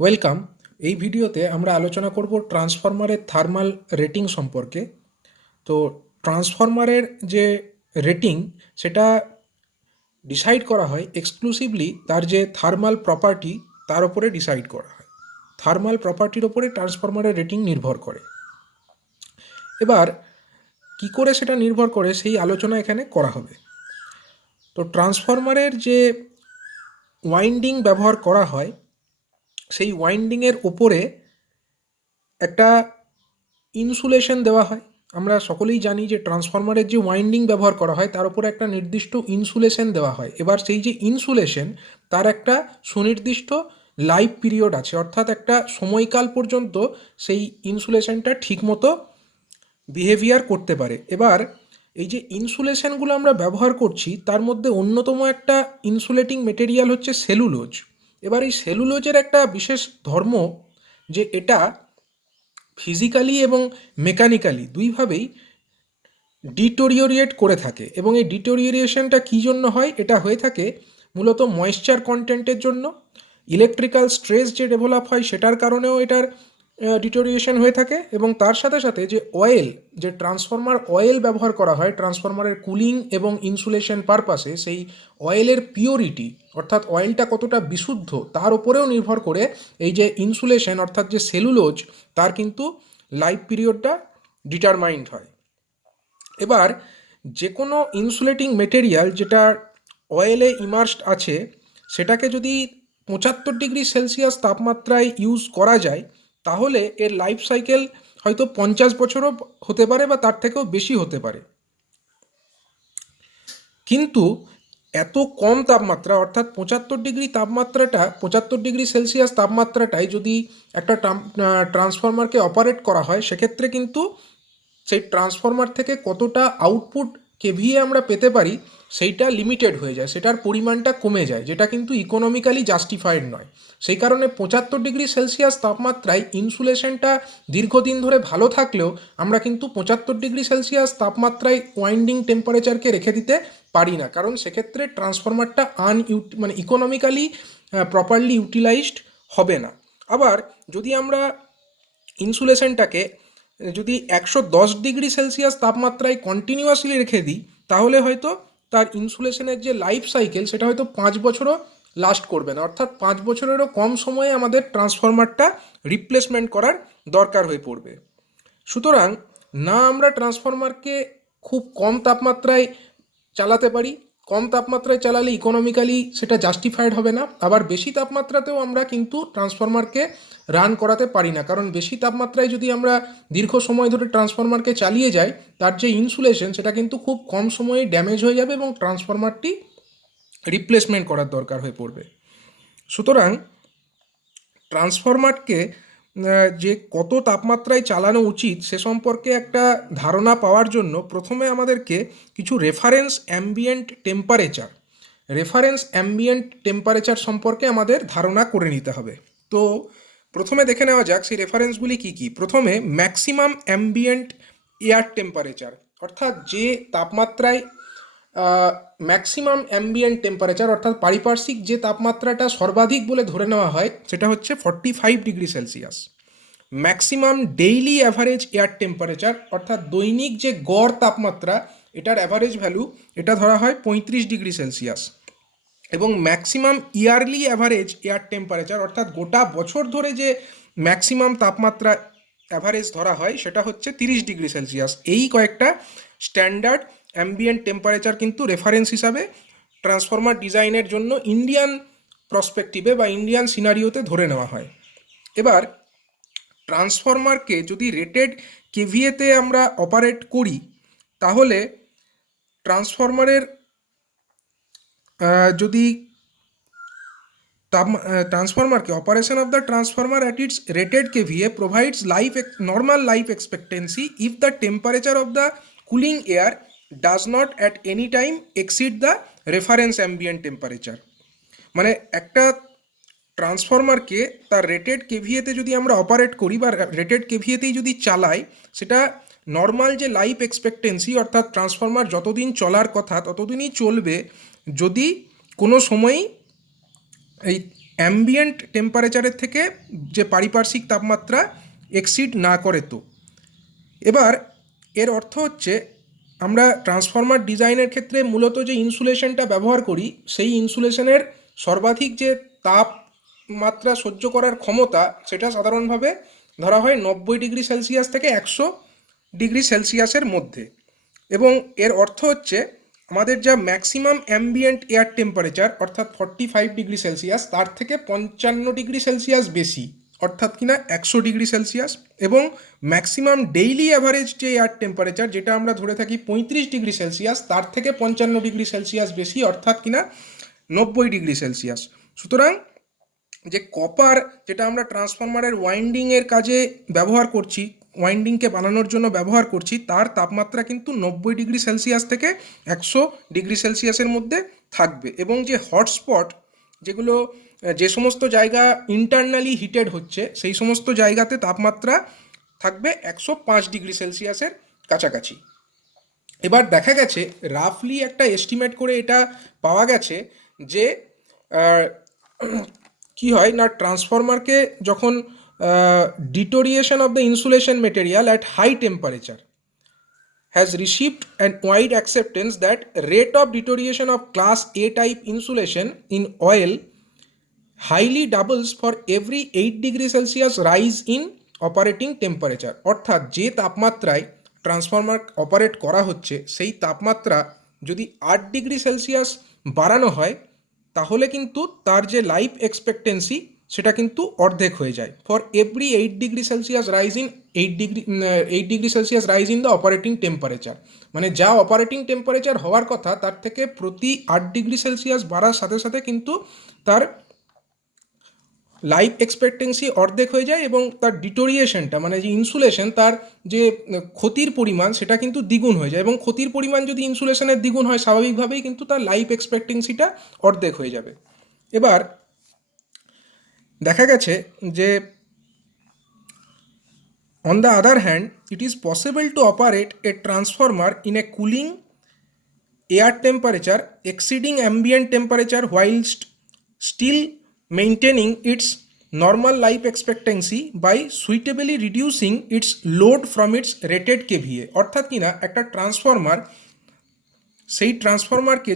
Welcome. এই ভিডিওতে আমরা আলোচনা করব ট্রান্সফরমারের থার্মাল রেটিং সম্পর্কে। তো ট্রান্সফরমারের যে রেটিং সেটা ডিসাইড করা হয় এক্সক্লুসিভলি তার যে থার্মাল প্রপার্টি তার উপরে ডিসাইড করা হয়। থার্মাল প্রপার্টির ওপরে ট্রান্সফরমারের রেটিং নির্ভর করে। এবার কি করে সেটা নির্ভর করে সেই আলোচনা এখানে করা হবে। তো ট্রান্সফরমারের যে ওয়াইন্ডিং ব্যবহার করা হয় সেই ওয়াইন্ডিংয়ের ওপরে একটা ইনসুলেশন দেওয়া হয়। আমরা সকলেই জানি যে ট্রান্সফরমারের যে ওয়াইন্ডিং ব্যবহার করা হয় তার উপরে একটা নির্দিষ্ট ইনসুলেশন দেওয়া হয়। এবার সেই যে ইনসুলেশন তার একটা সুনির্দিষ্ট লাইফ পিরিয়ড আছে, অর্থাৎ একটা সময়কাল পর্যন্ত সেই ইনসুলেশনটা ঠিকমতো বিহেভিয়ার করতে পারে। এবার এই যে ইনসুলেশনগুলো আমরা ব্যবহার করছি তার মধ্যে অন্যতম একটা ইনসুলেটিং মেটেরিয়াল হচ্ছে সেলুলোজ। এবার এই সেলুলোজের একটা বিশেষ ধর্ম যে এটা ফিজিক্যালি এবং মেকানিক্যালি দুইভাবেই ডিটোরিওরিয়েট করে থাকে, এবং এই ডিটোরিয়েশনটা কী জন্য হয়? এটা হয়ে থাকে মূলত ময়েশ্চার কন্টেন্টের জন্য। ইলেকট্রিক্যাল স্ট্রেস যে ডেভেলপ হয় সেটার কারণেও এটার ডিটোরিয়েশন হয়ে থাকে, এবং তার সাথে সাথে যে অয়েল, যে ট্রান্সফরমার অয়েল ব্যবহার করা হয় ট্রান্সফরমারের কুলিং এবং ইনসুলেশন পারপাসে, সেই অয়েলের পিওরিটি অর্থাৎ অয়েলটা কতটা বিশুদ্ধ তার উপরেও নির্ভর করে এই যে ইনসুলেশন অর্থাৎ যে সেলুলোজ তার কিন্তু লাইফ পিরিয়ডটা ডিটারমাইন্ড হয়। এবার যে কোনো ইনসুলেটিং মেটেরিয়াল যেটা অয়েলে ইমার্সড আছে সেটাকে যদি 75 ডিগ্রি সেলসিয়াস তাপমাত্রায় ইউজ করা যায় তাহলে এর লাইফ সাইকেল হয়তো 50 বছরও হতে পারে বা তার থেকেও বেশি হতে পারে। কিন্তু এত কম তাপমাত্রা অর্থাৎ 75 ডিগ্রি সেলসিয়াস তাপমাত্রাটায় যদি একটা ট্রান্সফরমারকে অপারেট করা হয় সেক্ষেত্রে কিন্তু সেই ট্রান্সফরমার থেকে কতটা আউটপুট কেভিএ আমরা পেতে পারি সেইটা লিমিটেড হয়ে যায়, সেটার পরিমাণটা কমে যায়, যেটা কিন্তু ইকোনমিক্যালি জাস্টিফাইড নয়। সেই কারণে 75 ডিগ্রি সেলসিয়াস তাপমাত্রায় ইনসুলেশনটা দীর্ঘদিন ধরে ভালো থাকলেও আমরা কিন্তু 75 ডিগ্রি সেলসিয়াস তাপমাত্রায় ওয়াইন্ডিং টেম্পারেচারকে রেখে দিতে পারি না, কারণ সেক্ষেত্রে ট্রান্সফরমারটা মানে ইকোনমিক্যালি প্রপারলি ইউটিলাইজড হবে না। আবার যদি আমরা ইনসুলেশনটাকে যদি 110 ডিগ্রি সেলসিয়াস তাপমাত্রায় কন্টিনিউয়াসলি রেখে দিই তাহলে হয়তো তার ইনসুলেশনের যে লাইফ সাইকেল সেটা হয়তো 5 বছরও লাস্ট করবে না, অর্থাৎ 5 বছরেরও কম সময়ে আমাদের ট্রান্সফরমারটা রিপ্লেসমেন্ট করার দরকার হয়ে পড়বে। সুতরাং না আমরা ট্রান্সফরমারকে খুব কম তাপমাত্রায় চালাতে পারি, কম তাপমাত্রায় চালালে ইকোনমিক্যালি সেটা জাস্টিফাইড হবে না, আবার বেশি তাপমাত্রাতেও আমরা কিন্তু ট্রান্সফরমারকে রান করাতে পারি না, কারণ বেশি তাপমাত্রায় যদি আমরা দীর্ঘ সময় ধরে ট্রান্সফরমারকে চালিয়ে যাই তার যে ইনসুলেশন সেটা কিন্তু খুব কম সময়ে ড্যামেজ হয়ে যাবে এবং ট্রান্সফরমারটি রিপ্লেসমেন্ট করার দরকার হয়ে পড়বে। সুতরাং ট্রান্সফরমারকে যে কত তাপমাত্রায় চালানো উচিত সে সম্পর্কে একটা ধারণা পাওয়ার জন্য প্রথমে আমাদেরকে কিছু রেফারেন্স অ্যাম্বিয়েন্ট টেম্পারেচার সম্পর্কে আমাদের ধারণা করে নিতে হবে। তো প্রথমে দেখে নেওয়া যাক সেই রেফারেন্সগুলি কী কী। প্রথমে ম্যাক্সিমাম অ্যাম্বিয়েন্ট এয়ার টেম্পারেচার, অর্থাৎ যে তাপমাত্রায় ম্যাক্সিমাম অ্যাম্বিয়েন্ট টেম্পারেচার অর্থাৎ পারিপার্শ্বিক যে তাপমাত্রাটা সর্বাধিক বলে ধরে নেওয়া হয় সেটা হচ্ছে 45 degree Celsius. Maximum daily average air temperature অর্থাৎ দৈনিক যে গড় তাপমাত্রা এটার অ্যাভারেজ ভ্যালু এটা ধরা হয় 35 ডিগ্রি সেলসিয়াস। এবং maximum yearly average air temperature অর্থাৎ গোটা বছর ধরে যে ম্যাক্সিমাম তাপমাত্রা অ্যাভারেজ ধরা হয় সেটা হচ্ছে 30 ডিগ্রি সেলসিয়াস। এই কয়েকটা স্ট্যান্ডার্ড অ্যাম্বিয়েন্ট টেম্পারেচার কিন্তু রেফারেন্স হিসাবে ট্রান্সফরমার ডিজাইনের জন্য ইন্ডিয়ান প্রসপেক্টিভে বা ইন্ডিয়ান সিনারিওতে ধরে নেওয়া হয়। এবার ট্রান্সফরমারকে যদি রেটেড কেভিএতে আমরা অপারেট করি তাহলে ট্রান্সফরমারের যদি transformer operation of the transformer at its rated kVA provides normal life expectancy if the temperature of the cooling air does not at any time exceed the reference ambient temperature। মানে একটা ট্রান্সফরমারকে তার rated কেভিএতে যদি আমরা operate করি বা rated কেভিএতেই যদি চালাই সেটা নর্মাল যে লাইফ এক্সপেক্টেন্সি অর্থাৎ ট্রান্সফরমার যতদিন চলার কথা ততদিনই চলবে যদি কোনো সময়ই এই অ্যাম্বিয়েন্ট টেম্পারেচারের থেকে যে পারিপার্শ্বিক তাপমাত্রা এক্সিড না করে। তো এবার এর অর্থ হচ্ছে আমরা ট্রান্সফরমার ডিজাইনের ক্ষেত্রে মূলত যে ইনসুলেশনটা ব্যবহার করি সেই ইনসুলেশনের সর্বাধিক যে তাপমাত্রা সহ্য করার ক্ষমতা সেটা সাধারণভাবে ধরা হয় 90 ডিগ্রি সেলসিয়াস থেকে 100 ডিগ্রি সেলসিয়াসের মধ্যে। এবং এর অর্থ হচ্ছে আমাদের যা ম্যাক্সিমাম অ্যাম্বিয়েন্ট এয়ার টেম্পারেচার অর্থাৎ 45 ডিগ্রি সেলসিয়াস তার থেকে 55 ডিগ্রি সেলসিয়াস বেশি অর্থাৎ কিনা 100 ডিগ্রি সেলসিয়াস, এবং ম্যাক্সিমাম ডেইলি অ্যাভারেজ যে এয়ার টেম্পারেচার যেটা আমরা ধরে থাকি 35 ডিগ্রি সেলসিয়াস তার থেকে 55 ডিগ্রি সেলসিয়াস বেশি অর্থাৎ কিনা 90 ডিগ্রি সেলসিয়াস। সুতরাং যে কপার যেটা আমরা ট্রান্সফরমারের ওয়াইন্ডিংয়ের কাজে ব্যবহার করছি, ওয়াইন্ডিংকে বানানোর জন্য ব্যবহার করছি, তার তাপমাত্রা কিন্তু 90 ডিগ্রি সেলসিয়াস থেকে 100 ডিগ্রি সেলসিয়াসের মধ্যে থাকবে। এবং যে হটস্পট যেগুলো যে সমস্ত জায়গা ইন্টারনালি হিটেড হচ্ছে সেই সমস্ত জায়গাতে তাপমাত্রা থাকবে 105 ডিগ্রি সেলসিয়াসের কাছাকাছি। এবার দেখা গেছে রাফলি একটা এস্টিমেট করে এটা পাওয়া গেছে যে কি হয় না, ট্রান্সফরমারকে যখন deterioration of the insulation material at high temperature has received a wide acceptance that rate of deterioration of class A type insulation in oil highly doubles for every 8 degree Celsius rise in operating temperature। অর্থাৎ যে তাপমাত্রায় transformer operate করা হচ্ছে সেই তাপমাত্রা যদি 8 degree Celsius বাড়ানো হয় তাহলে কিন্তু তার যে লাইফ এক্সপেক্টেন্সি সেটা কিন্তু অর্ধেক হয়ে যায়। For every 8 degree Celsius rise in 8 degree Celsius rise in the operating temperature, মানে যা অপারেটিং টেম্পারেচার হওয়ার কথা তার থেকে প্রতি 8 ডিগ্রি সেলসিয়াস বাড়ার সাথে সাথে কিন্তু তার লাইফ এক্সপেক্টেন্সি অর্ধেক হয়ে যায় এবং তার ডিটোরিয়েশনটা মানে যে ইনসুলেশন তার যে ক্ষতির পরিমাণ সেটা কিন্তু দ্বিগুণ হয়ে যায়। এবং ক্ষতির পরিমাণ যদি ইনসুলেশনের দ্বিগুণ হয় স্বাভাবিকভাবেই কিন্তু তার লাইফ এক্সপেক্টেন্সিটা অর্ধেক হয়ে যাবে। এবার দেখা গেছে যে on the other hand it is possible to operate a transformer in a cooling air temperature exceeding ambient temperature whilst still maintaining its normal life expectancy by suitably reducing its load from its rated KVA। অর্থাৎ কিনা একটা transformer সেই ট্রান্সফরমারকে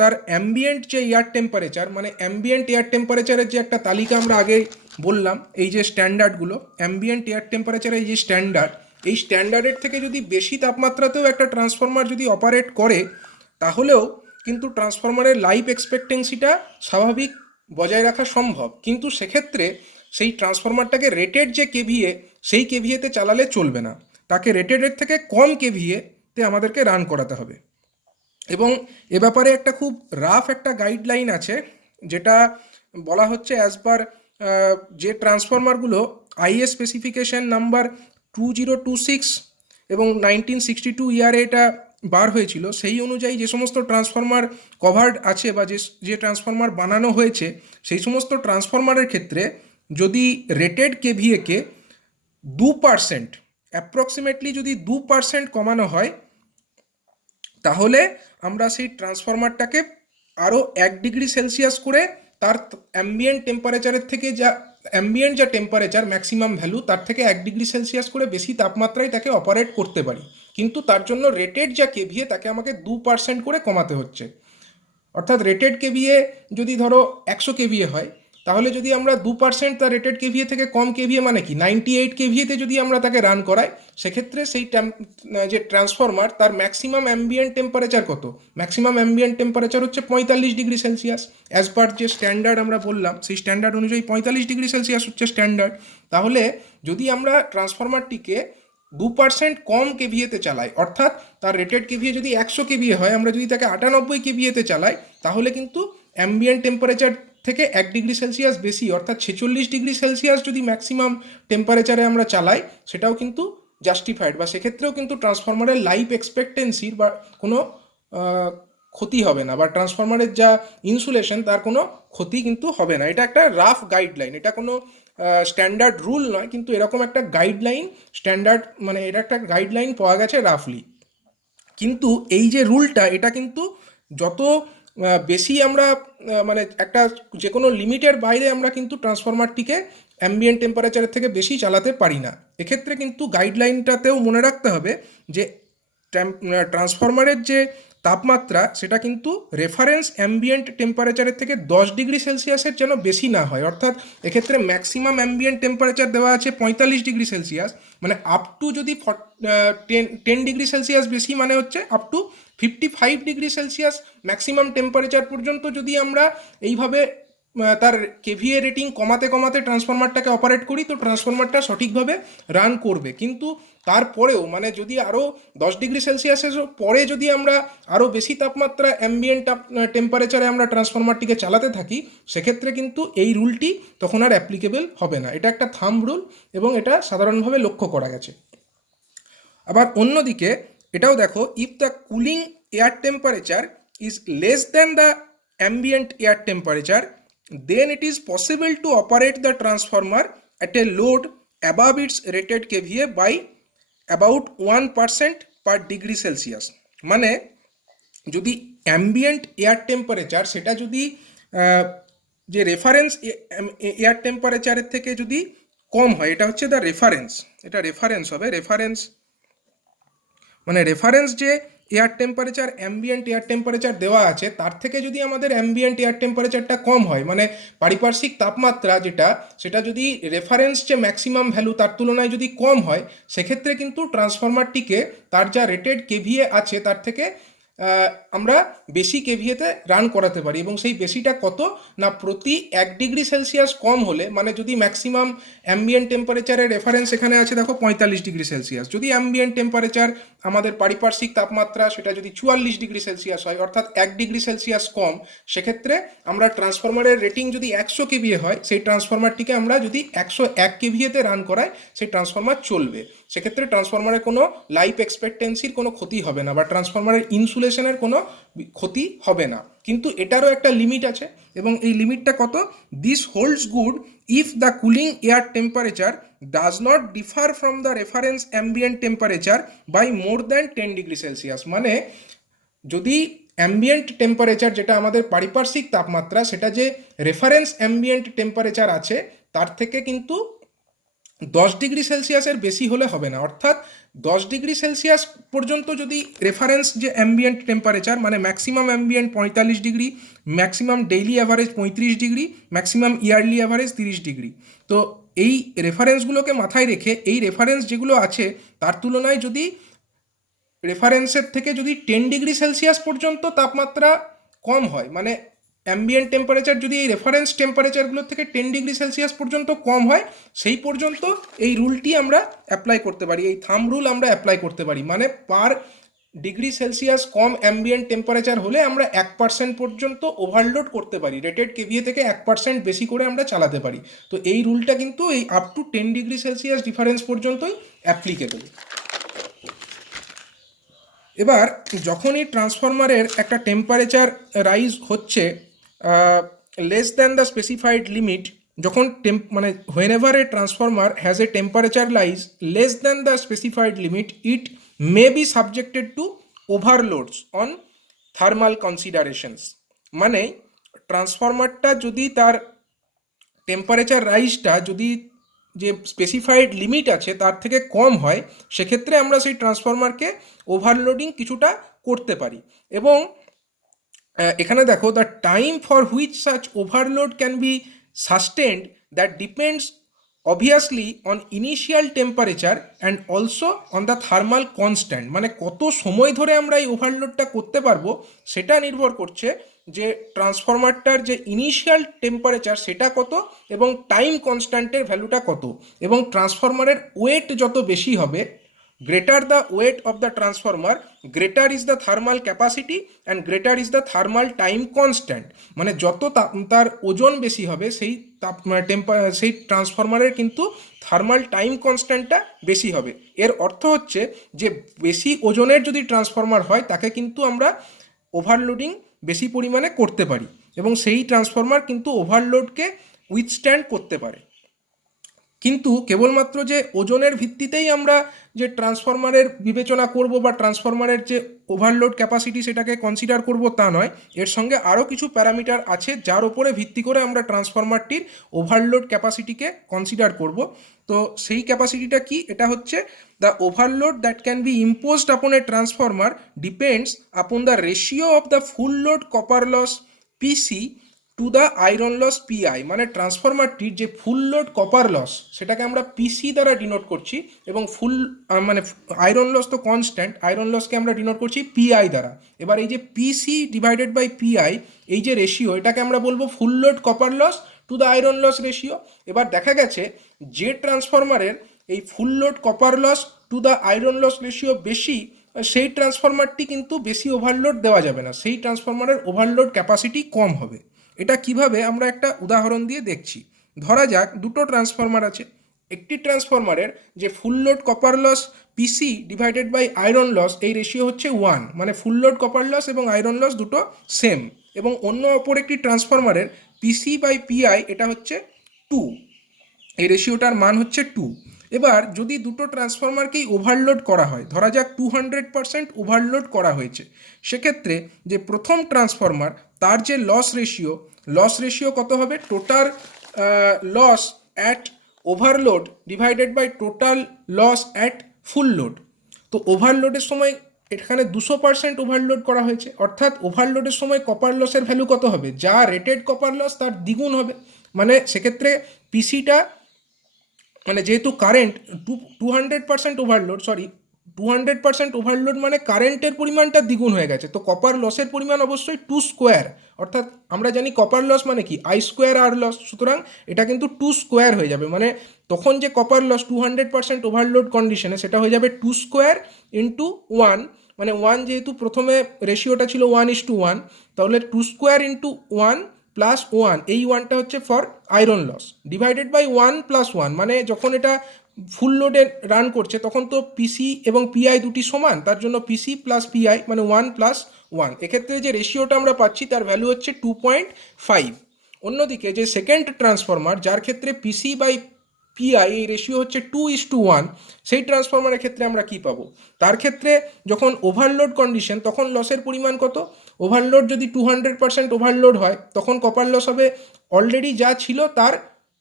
তার ambient যে air temperature মানে ambient air টেম্পারেচারের যে একটা তালিকা আমরা আগে বললাম, এই যে স্ট্যান্ডার্ডগুলো অ্যাম্বিয়েন্ট এয়ার টেম্পারেচারের যে স্ট্যান্ডার্ড, এই স্ট্যান্ডার্ডের থেকে যদি বেশি তাপমাত্রাতেও একটা ট্রান্সফরমার যদি অপারেট করে তাহলেও কিন্তু ট্রান্সফরমারের লাইফ এক্সপেক্টেন্সিটা স্বাভাবিক বজায় রাখা সম্ভব। কিন্তু সেক্ষেত্রে সেই ট্রান্সফরমারটাকে রেটেড যে কেভিএ সেই কেভিএতে চালালে চলবে না, তাকে রেটেডের থেকে কম কেভিএতে আমাদেরকে রান করাতে হবে। এবং এ ব্যাপারে একটা খুব রাফ একটা গাইডলাইন আছে যেটা বলা হচ্ছে অ্যাজ পার যে ট্রান্সফরমারগুলো আইএস স্পেসিফিকেশন নাম্বার 2026 এবং 1962 ইয়ারে এটা বার হয়েছিল, সেই অনুযায়ী যে সমস্ত ট্রান্সফরমার কভার্ড আছে বা যে ট্রান্সফরমার বানানো হয়েছে সেই সমস্ত ট্রান্সফরমারের ক্ষেত্রে যদি রেটেড কেভিএকে 2% অ্যাপ্রক্সিমেটলি যদি 2% কমানো হয় তাহলে আমরা সেই ট্রান্সফরমারটাকে আরও 1 ডিগ্রি সেলসিয়াস করে তার অ্যাম্বিয়েন্ট টেম্পারেচারের থেকে যা অ্যাম্বিয়েন্ট যা টেম্পারেচার ম্যাক্সিমাম ভ্যালু তার থেকে 1 ডিগ্রি সেলসিয়াস করে বেশি তাপমাত্রায় তাকে অপারেট করতে পারি। কিন্তু তার জন্য রেটেড যা কেভিএ তাকে আমাকে 2% করে কমাতে হচ্ছে। অর্থাৎ রেটেড কেভিএ যদি ধরো 100 কেভিএ হয় তাহলে যদি আমরা 2% তার রেটেড কেভিএ থেকে কম কেভিএ মানে কি 98 কেভিএতে যদি আমরা তাকে রান করাই সেক্ষেত্রে সেই যে ট্রান্সফরমার তার ম্যাক্সিমাম অ্যাম্বিয়েন্ট টেম্পারেচার কত, ম্যাক্সিমাম অ্যাম্বিয়েন্ট টেম্পারেচার হচ্ছে 45 ডিগ্রি সেলসিয়াস। অ্যাজ পার যে স্ট্যান্ডার্ড আমরা বললাম সেই স্ট্যান্ডার্ড অনুযায়ী 45 ডিগ্রি সেলসিয়াস হচ্ছে স্ট্যান্ডার্ড। তাহলে যদি আমরা ট্রান্সফরমারটিকে 2% কম কেভিএতে চালাই অর্থাৎ তার রেটেড কেভিএ যদি 100 কেভিএ হয় আমরা যদি তাকে 98 কেভিএতে চালাই তাহলে কিন্তু অ্যাম্বিয়েন্ট টেম্পারেচার থেকে 1 ডিগ্রি সেলসিয়াস বেশি অর্থাৎ 46 ডিগ্রি সেলসিয়াস যদি ম্যাক্সিমাম টেম্পারেচারে আমরা চালাই সেটাও কিন্তু জাস্টিফাইড বা সেক্ষেত্রেও কিন্তু ট্রান্সফরমারের লাইফ এক্সপেক্টেন্সির বা কোনো ক্ষতি হবে না বা ট্রান্সফরমারের যা ইনসুলেশন তার কোনো ক্ষতি কিন্তু হবে না। এটা একটা রাফ গাইডলাইন, এটা কোনো স্ট্যান্ডার্ড রুল নয়, কিন্তু এরকম একটা গাইডলাইন স্ট্যান্ডার্ড মানে এটা একটা গাইডলাইন পাওয়া গেছে রাফলি। কিন্তু এই যে রুলটা এটা কিন্তু যত বেশি আমরা মানে একটা যে কোনো লিমিটের বাইরে আমরা কিন্তু ট্রান্সফরমারটিকে অ্যাম্বিয়েন্ট টেম্পারেচারের থেকে বেশি চালাতে পারি না। এক্ষেত্রে কিন্তু গাইডলাইনটাতেও মনে রাখতে হবে যে ট্রান্সফরমারের যে তাপমাত্রা সেটা কিন্তু রেফারেন্স অ্যাম্বিয়েন্ট টেম্পারেচারের থেকে 10 ডিগ্রি সেলসিয়াসের যেন বেশি না হয়। অর্থাৎ এক্ষেত্রে ম্যাক্সিমাম অ্যাম্বিয়েন্ট টেম্পারেচার দেওয়া আছে 45 ডিগ্রি সেলসিয়াস, মানে আপ টু যদি 10 ডিগ্রি সেলসিয়াস বেশি মানে হচ্ছে up to 55 degree Celsius maximum temperature পর্যন্ত যদি আমরা এইভাবে তার কেভিএ রেটিং কমাতে কমাতে ট্রান্সফরমারটাকে অপারেট করি তো ট্রান্সফরমারটা সঠিকভাবে রান করবে। কিন্তু তারপরেও মানে যদি আরও 10 ডিগ্রি সেলসিয়াসের পরে যদি আমরা আরও বেশি তাপমাত্রা অ্যাম্বিয়েন্ট টেম্পারেচারে আমরা ট্রান্সফরমারটিকে চালাতে থাকি সেক্ষেত্রে কিন্তু এই রুলটি তখন আর অ্যাপ্লিকেবল হবে না। এটা একটা থাম্ব রুল এবং এটা সাধারণভাবে লক্ষ্য করা গেছে। আবার অন্যদিকে এটাও দেখো, if the cooling air temperature is less than the ambient air temperature then it is possible to operate the transformer at a load above its rated kVA by about 1% per degree Celsius। মানে যদি ambient air temperature সেটা যদি যে reference air টেম্পারেচারের থেকে যদি কম হয়, এটা হচ্ছে দ্য রেফারেন্স, এটা রেফারেন্স হবে, রেফারেন্স মানে রেফারেন্স যে air temperature ambient air temperature দেওয়া আছে তার থেকে যদি আমাদের অ্যাম্বিয়েন্ট এয়ার টেম্পারেচারটা কম হয়, মানে পারিপার্শ্বিক তাপমাত্রা যেটা সেটা যদি রেফারেন্স যে ম্যাক্সিমাম ভ্যালু তার তুলনায় যদি কম হয় সেক্ষেত্রে কিন্তু ট্রান্সফরমারটিকে তার যা রেটেড কেভিএ আছে তার থেকে আমরা বেশি কেভিএতে রান করাতে পারি। এবং সেই বেশিটা কত না, প্রতি 1 ডিগ্রি সেলসিয়াস কম হলে, মানে যদি ম্যাক্সিমাম অ্যাম্বিয়েন্ট টেম্পারেচারের রেফারেন্স এখানে আছে দেখো 45 ডিগ্রি সেলসিয়াস, যদি অ্যাম্বিয়েন্ট টেম্পারেচার আমাদের পারিপার্শ্বিক তাপমাত্রা সেটা যদি 44 ডিগ্রি সেলসিয়াস হয় অর্থাৎ 1 ডিগ্রি সেলসিয়াস কম, সেক্ষেত্রে আমরা ট্রান্সফরমারের রেটিং যদি 100 কেভিএ হয় সেই ট্রান্সফরমারটিকে আমরা যদি 101 কেভিএতে রান করাই সেই ট্রান্সফরমার চলবে। সেক্ষেত্রে ট্রান্সফরমারের কোনো লাইফ এক্সপেক্টেন্সির কোনো ক্ষতি হবে না বা ট্রান্সফরমারের ইনসুলেশনের কোনো ক্ষতি হবে না। কিন্তু এটারও একটা লিমিট আছে এবং এই লিমিটটা কত, this holds good if the cooling air temperature does not differ from the reference ambient temperature by more than 10 degree Celsius. মানে যদি অ্যাম্বিয়েন্ট টেম্পারেচার যেটা আমাদের পারিপার্শ্বিক তাপমাত্রা সেটা যে রেফারেন্স অ্যাম্বিয়েন্ট টেম্পারেচার আছে তার থেকে কিন্তু 10 ডিগ্রি সেলসিয়াসের বেশি হলে হবে না। অর্থাৎ 10 ডিগ্রি সেলসিয়াস পর্যন্ত যদি রেফারেন্স যে অ্যাম্বিয়েন্ট টেম্পারেচার মানে maximum ambient 45 degree, maximum daily average 35 degree, maximum yearly average 30 degree. তো এই রেফারেন্সগুলোকে মাথায় রেখে এই রেফারেন্স যেগুলো আছে তার তুলনায় যদি রেফারেন্সের থেকে যদি 10 ডিগ্রি সেলসিয়াস পর্যন্ত তাপমাত্রা কম হয়, মানে অ্যাম্বিয়েন্ট টেম্পারেচার যদি এই রেফারেন্স টেম্পারেচারগুলোর থেকে 10 ডিগ্রি সেলসিয়াস পর্যন্ত কম হয় সেই পর্যন্ত এই রুলটি আমরা অ্যাপ্লাই করতে পারি, এই থাম্ব রুল আমরা অ্যাপ্লাই করতে পারি। মানে পার ডিগ্রি সেলসিয়াস কম অ্যাম্বিয়েন্ট টেম্পারেচার হলে আমরা 1% পর্যন্ত ওভারলোড করতে পারি, রেটেড কেভিএ থেকে 1% বেশি করে আমরা চালাতে পারি। তো এই রুলটা কিন্তু এই up to 10 degree Celsius difference পর্যন্তই অ্যাপ্লিকেবল। এবার যখনই ট্রান্সফরমারের একটা টেম্পারেচার রাইজ হচ্ছে less than the specified limit, যখন মানে whenever a transformer has a temperature rise less than the specified limit it may be subjected to overloads on thermal considerations. মানে ট্রান্সফরমারটা যদি তার টেম্পারেচার রাইজটা যদি যে স্পেসিফাইড লিমিট আছে তার থেকে কম হয় সেক্ষেত্রে আমরা সেই ট্রান্সফরমারকে ওভারলোডিং কিছুটা করতে পারি। এবং এখানে দেখো, the time for which such overload can be sustained that depends obviously on initial temperature and also on the thermal constant. মানে কত সময় ধরে আমরা এই ওভারলোডটা করতে পারবো সেটা নির্ভর করছে যে ট্রান্সফরমারটার যে ইনিশিয়াল টেম্পারেচার সেটা কত এবং টাইম কনস্ট্যান্টের ভ্যালুটা কত। এবং ট্রান্সফরমারের ওয়েট যত বেশি হবে, greater the weight of the transformer, greater is the thermal capacity and greater is the thermal time constant। মানে যত তার ওজন বেশি হবে সেই সেই ট্রান্সফরমারের কিন্তু থার্মাল টাইম কনস্ট্যান্টটা বেশি হবে। এর অর্থ হচ্ছে যে বেশি ওজনের যদি ট্রান্সফরমার হয় তাকে কিন্তু আমরা ওভারলোডিং বেশি পরিমাণে করতে পারি এবং সেই ট্রান্সফরমার কিন্তু ওভারলোডকে উইথস্ট্যান্ড করতে পারে। কিন্তু কেবলমাত্র যে ওজনের ভিত্তিতেই আমরা যে ট্রান্সফরমারের বিবেচনা করব বা ট্রান্সফরমারের যে ওভারলোড ক্যাপাসিটি সেটাকে কনসিডার করব তা নয়, এর সঙ্গে আরও কিছু প্যারামিটার আছে যার ওপরে ভিত্তি করে আমরা ট্রান্সফরমারটির ওভারলোড ক্যাপাসিটিকে কনসিডার করব। তো সেই ক্যাপাসিটিটা কি? এটা হচ্ছে the overload that can be imposed upon a transformer depends upon the ratio of the full load copper loss PC to the iron loss PI. মানে ট্রান্সফরমারটির যে ফুল লোড কপার লস সেটাকে আমরা পিসি দ্বারা ডিনোট করছি, এবং ফুল মানে আয়রন লস তো কনস্ট্যান্ট, আয়রন লসকে আমরা ডিনোট করছি পিআই দ্বারা। এবার এই যে পিসি ডিভাইডেড বাই পিআই, এই যে রেশিও, এটাকে আমরা বলবো full load copper loss to the iron loss ratio. এবার দেখা গেছে যে ট্রান্সফরমারের এই full load copper loss to the iron loss ratio বেশি, সেই ট্রান্সফরমারটি কিন্তু বেশি ওভারলোড দেওয়া যাবে না, সেই ট্রান্সফরমারের ওভারলোড ক্যাপাসিটি কম হবে। এটা কিভাবে আমরা একটা উদাহরণ দিয়ে দেখছি। ধরা যাক দুটো ট্রান্সফরমার আছে। একটি ট্রান্সফরমারের যে full load copper loss PC divided by iron loss, এই রেশিও হচ্ছে 1, মানে ফুল লোড কপার লস এবং আয়রন লস দুটো সেম। এবং অন্য অপর একটি ট্রান্সফরমারের পিসি বাই পিআই এটা হচ্ছে 2, এই রেশিওটার মান হচ্ছে 2। এবার যদি দুটো ট্রান্সফরমারকেই ওভারলোড করা হয়, ধরা যাক 200% ওভারলোড করা হয়েছে, সেক্ষেত্রে যে প্রথম ট্রান্সফরমার তার যে লস রেশিও কত হবে? Total loss at overload divided by total loss at full load. তো ওভারলোডের সময় এখানে 200% ওভারলোড করা হয়েছে, অর্থাৎ ওভারলোডের সময় কপার লসের ভ্যালু কত হবে? যা রেটেড কপার লস তার দ্বিগুণ হবে। মানে সেক্ষেত্রে পিসিটা, মানে যেহেতু কারেন্ট 200% ওভারলোড, 200% ওভারলোড মানে কারেন্টের পরিমাণটা দ্বিগুণ হয়ে গেছে, তো কপার লসের পরিমাণ অবশ্যই 2 স্কোয়ার। অর্থাৎ আমরা জানি কপার লস মানে কি আই স্কোয়ার আর লস, সুতরাং এটা কিন্তু 2 স্কোয়ার হয়ে যাবে। মানে তখন যে কপার লস 200% ওভারলোড কন্ডিশনে সেটা হয়ে যাবে 2 স্কোয়ার ইন্টু 1, মানে 1 যেহেতু প্রথমে রেশিওটা ছিল 1:1, তাহলে 2 স্কোয়ার ইন্টু 1 প্লাস 1, এই 1টা হচ্ছে for iron loss, divided by 1 plus 1, মানে যখন এটা ফুল লোডে রান করছে তখন তো পিসি এবং পিআই দুটি সমান, তার জন্য পিসি প্লাস পিআই মানে 1 প্লাস 1। এক্ষেত্রে যে রেশিওটা আমরা পাচ্ছি তার ভ্যালু হচ্ছে 2.5। অন্যদিকে যে সেকেন্ড ট্রান্সফরমার যার ক্ষেত্রে পিসি বাই পিআই এই রেশিও হচ্ছে 2:1, সেই ট্রান্সফরমারের ক্ষেত্রে আমরা কি পাবো? তার ক্ষেত্রে যখন ওভারলোড কন্ডিশন তখন লসের পরিমাণ কত? ওভারলোড যদি 200% ওভারলোড হয় তখন কপার লস হবে অলরেডি যা ছিল তার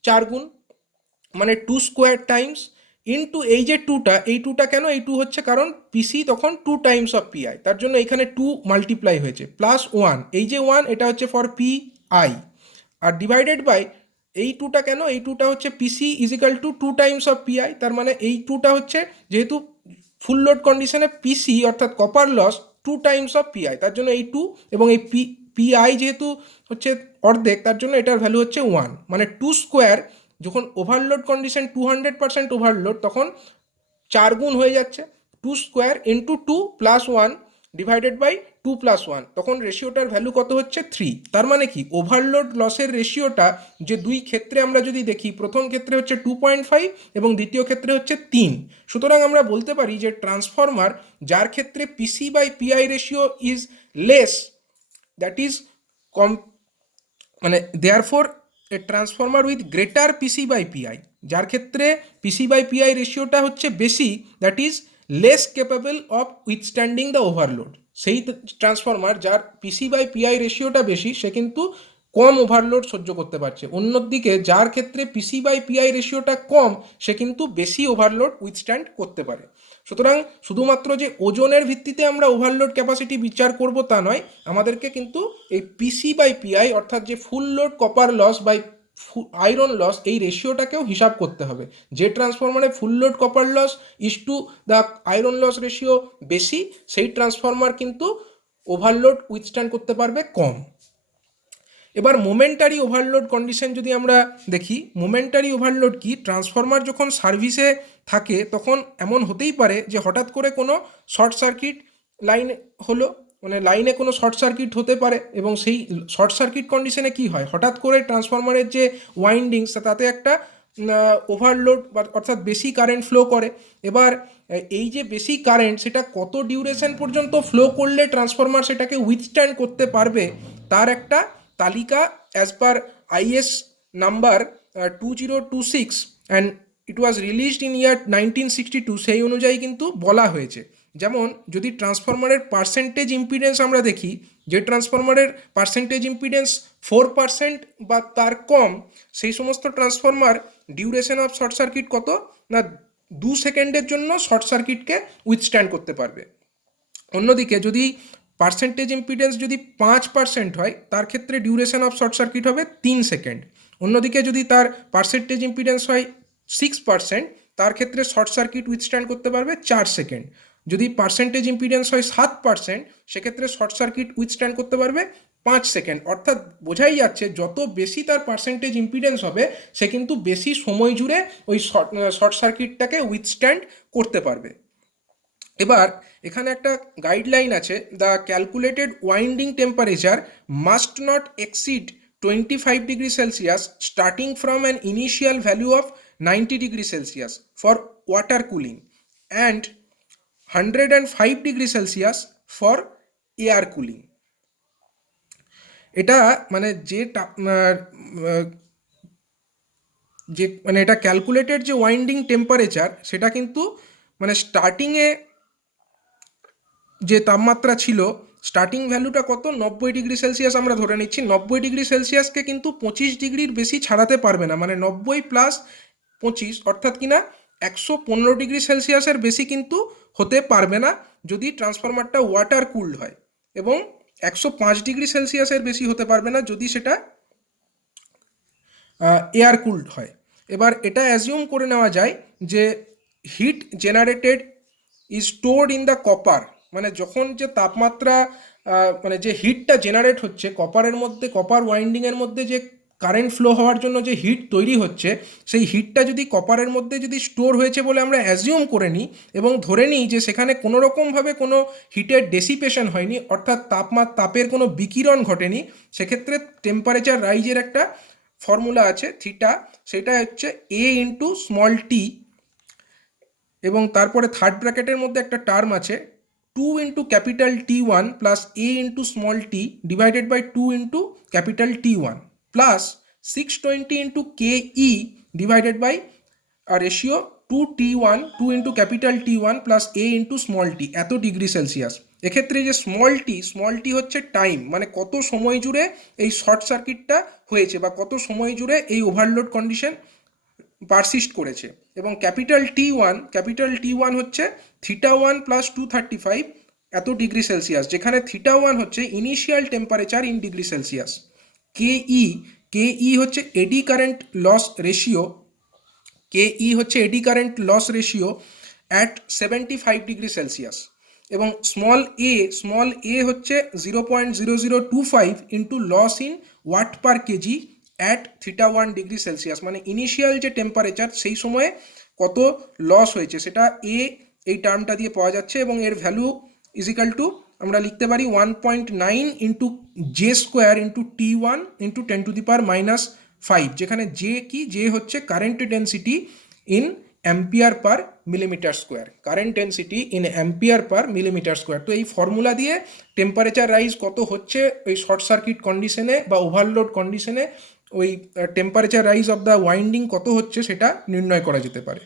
4 গুণ, মানে 2 স্কোয়ার টাইমস ইন্টু এই যে 2টা, এই 2টা কেন? এই 2 হচ্ছে কারণ পিসি তখন 2 টাইমস অফ পিআই, তার জন্য এখানে 2 মাল্টিপ্লাই হয়েছে, প্লাস 1, এই যে 1 এটা হচ্ছে ফর পিআই, আর ডিভাইডেড বাই এই 2টা কেন? এই 2টা হচ্ছে PC is equal to 2 times of PI, তার মানে এই 2টা হচ্ছে যেহেতু ফুল লোড কন্ডিশনে পিসি অর্থাৎ copper loss 2 times of PI, তার জন্য এই 2, এবং এই পিআই যেহেতু হচ্ছে অর্ধেক তার জন্য এটার ভ্যালু হচ্ছে 1, মানে 2 স্কোয়ার। যখন ওভারলোড কন্ডিশন 200% ওভারলোড তখন 4 গুণ হয়ে যাচ্ছে, 2 square into 2 plus 1 divided by 2 plus 1, তখন রেশিওটার ভ্যালু কত হচ্ছে? 3। তার মানে কি ওভারলোড লসের রেশিওটা যে দুই ক্ষেত্রে আমরা যদি দেখি, প্রথম ক্ষেত্রে হচ্ছে 2.5 এবং দ্বিতীয় ক্ষেত্রে হচ্ছে 3। সুতরাং আমরা বলতে পারি যে ট্রান্সফরমার যার ক্ষেত্রে PC by PI ratio is less, that is কম, মানে therefore a transformer with greater PC by PI, যার ক্ষেত্রে পিসি বাই পিআই রেশিওটা হচ্ছে বেশি, that is less capable of withstanding the overload. সেই ট্রান্সফরমার যার পিসি বাই পিআই রেশিওটা বেশি সে কিন্তু কম ওভারলোড সহ্য করতে পারছে, অন্যদিকে যার ক্ষেত্রে পিসি বাই পিআই রেশিওটা কম সে কিন্তু বেশি ওভারলোড উইথস্ট্যান্ড করতে পারে। সুতরাং শুধুমাত্র যে ওজনের ভিত্তিতে আমরা ওভারলোড ক্যাপাসিটি বিচার করব তা নয়, আমাদেরকে কিন্তু এই পিসি বাই পিআই অর্থাৎ যে full load copper loss by iron loss এই রেশিওটাকেও হিসাব করতে হবে। যে ট্রান্সফরমারে full load copper loss is to the iron loss ratio বেশি, সেই ট্রান্সফরমার কিন্তু ওভারলোড উইথস্ট্যান্ড করতে পারবে কম। এবার মোমেন্টারি ওভারলোড কন্ডিশন যদি আমরা দেখি, মোমেন্টারি ওভারলোড কি? ট্রান্সফরমার যখন সার্ভিসে থাকে তখন এমন হতেই পারে যে হঠাৎ করে কোনো শর্ট সার্কিট লাইন হলো, মানে লাইনে কোনো শর্ট সার্কিট হতে পারে, এবং সেই শর্ট সার্কিট কন্ডিশনে কি হয়, হঠাৎ করে ট্রান্সফরমারের যে ওয়াইন্ডিংস তাতে একটা ওভারলোড অর্থাৎ বেশি কারেন্ট ফ্লো করে। এবার এই যে বেশি কারেন্ট সেটা কত ডিউরেশন পর্যন্ত ফ্লো করলে ট্রান্সফরমার সেটাকে উইথস্ট্যান্ড করতে পারবে তার একটা তালিকা as per IS number 2026 and it was released in year 1962 সেই অনুযায়ী কিন্তু বলা হয়েছে। যেমন যদি ট্রান্সফরমারের পার্সেন্টেজ ইম্পিডেন্স আমরা দেখি, যে ট্রান্সফরমারের পার্সেন্টেজ ইম্পিডেন্স 4% বা তার কম, সেই সমস্ত transformer duration of short circuit কত না 2 সেকেন্ডের জন্য শর্ট সার্কিটকে উইথস্ট্যান্ড করতে পারবে। অন্যদিকে যদি পার্সেন্টেজ ইম্পিডেন্স যদি 5% হয়, তার ক্ষেত্রে ডিউরেশন অফ শর্ট সার্কিট হবে 3 সেকেন্ড। অন্যদিকে যদি তার পার্সেন্টেজ ইম্পিডেন্স হয় 6%, তার ক্ষেত্রে শর্ট সার্কিট উইথস্ট্যান্ড করতে পারবে 4 সেকেন্ড। যদি পার্সেন্টেজ ইম্পিডেন্স হয় 7%, সেক্ষেত্রে শর্ট সার্কিট উইথস্ট্যান্ড করতে পারবে 5 সেকেন্ড। অর্থাৎ বোঝাই যাচ্ছে যত বেশি তার পার্সেন্টেজ ইম্পিডেন্স হবে, সে কিন্তু বেশি সময় জুড়ে ওই শর্ট সার্কিটটাকে উইথস্ট্যান্ড করতে পারবে। এবার এখানে একটা গাইডলাইন আছে, the calculated winding temperature must not exceed 25 degree Celsius starting from an initial value of 90 degree Celsius for water cooling and 105 degree Celsius for air cooling. এটা মানে এটা ক্যালকুলেটেড যে ওয়াইন্ডিং টেম্পারেচার, সেটা কিন্তু মানে স্টার্টিংয়ে যে তাপমাত্রা ছিল, স্টার্টিং ভ্যালুটা কত 90 ডিগ্রি সেলসিয়াস আমরা ধরে নিচ্ছি। 90 ডিগ্রি সেলসিয়াসকে কিন্তু 25 ডিগ্রির বেশি ছাড়াতে পারবে না, মানে 90 প্লাস 25 অর্থাৎ কিনা 115 ডিগ্রি সেলসিয়াসের বেশি কিন্তু হতে পারবে না যদি ট্রান্সফরমারটা ওয়াটার কুলড হয়, এবং 105 ডিগ্রি সেলসিয়াসের বেশি হতে পারবে না যদি সেটা এয়ার কুলড হয়। এবার এটা অ্যাজিউম করে নেওয়া যায় যে heat generated is stored in the copper, মানে যখন যে তাপমাত্রা মানে যে হিটটা জেনারেট হচ্ছে কপারের মধ্যে, কপার ওয়াইন্ডিংয়ের মধ্যে যে কারেন্ট ফ্লো হওয়ার জন্য যে হিট তৈরি হচ্ছে, সেই হিটটা যদি কপারের মধ্যে যদি স্টোর হয়েছে বলে আমরা অ্যাজিউম করে নিই এবং ধরে নিই যে সেখানে কোনো রকমভাবে কোনো হিটের ডেসিপেশন হয়নি, অর্থাৎ তাপের কোনো বিকিরণ ঘটেনি, সেক্ষেত্রে টেম্পারেচার রাইজের একটা ফর্মুলা আছে থিটা, সেটা হচ্ছে এ ইন্টু স্মল টি, এবং তারপরে থার্ড ব্র্যাকেটের মধ্যে একটা টার্ম আছে 2 into capital T1 plus a into small T divided by 2 into capital T1 plus 620 into K E divided by ratio 2T1 2 into capital T1 plus a into small T, এত degree Celsius. এক্ষেত্রে যে small tea হচ্ছে time, মানে কত সময় জুড়ে এই short সার্কিটটা হয়েছে বা কত সময় জুড়ে এই ওভারলোড কন্ডিশন পারসিস্ট করেছে, এবং ক্যাপিটাল টি ওয়ান হচ্ছে θ1 প্লাস 235 এত ডিগ্রি সেলসিয়াস, যেখানে θ1 হচ্ছে initial temperature in degree Celsius. K E হচ্ছে eddy current loss ratio at 75 degree Celsius, এবং স্মল এ হচ্ছে 0.0025 into loss in watt per KG at θ1 degree Celsius, মানে initial যে temperature সেই সময়ে কত লস হয়েছে সেটা এই টার্মটা দিয়ে পাওয়া যাচ্ছে, এবং এর ভ্যালু ইজিক্যাল টু আমরা লিখতে পারি 1.9 into J square into T1 into 10⁻⁵, যেখানে জে হচ্ছে current density in ampere per millimetre square, তো এই ফর্মুলা দিয়ে টেম্পারেচার রাইজ কত হচ্ছে ওই শর্ট সার্কিট কন্ডিশনে বা ওভারলোড কন্ডিশনে, ওই temperature rise of the winding কত হচ্ছে সেটা নির্ণয় করা যেতে পারে।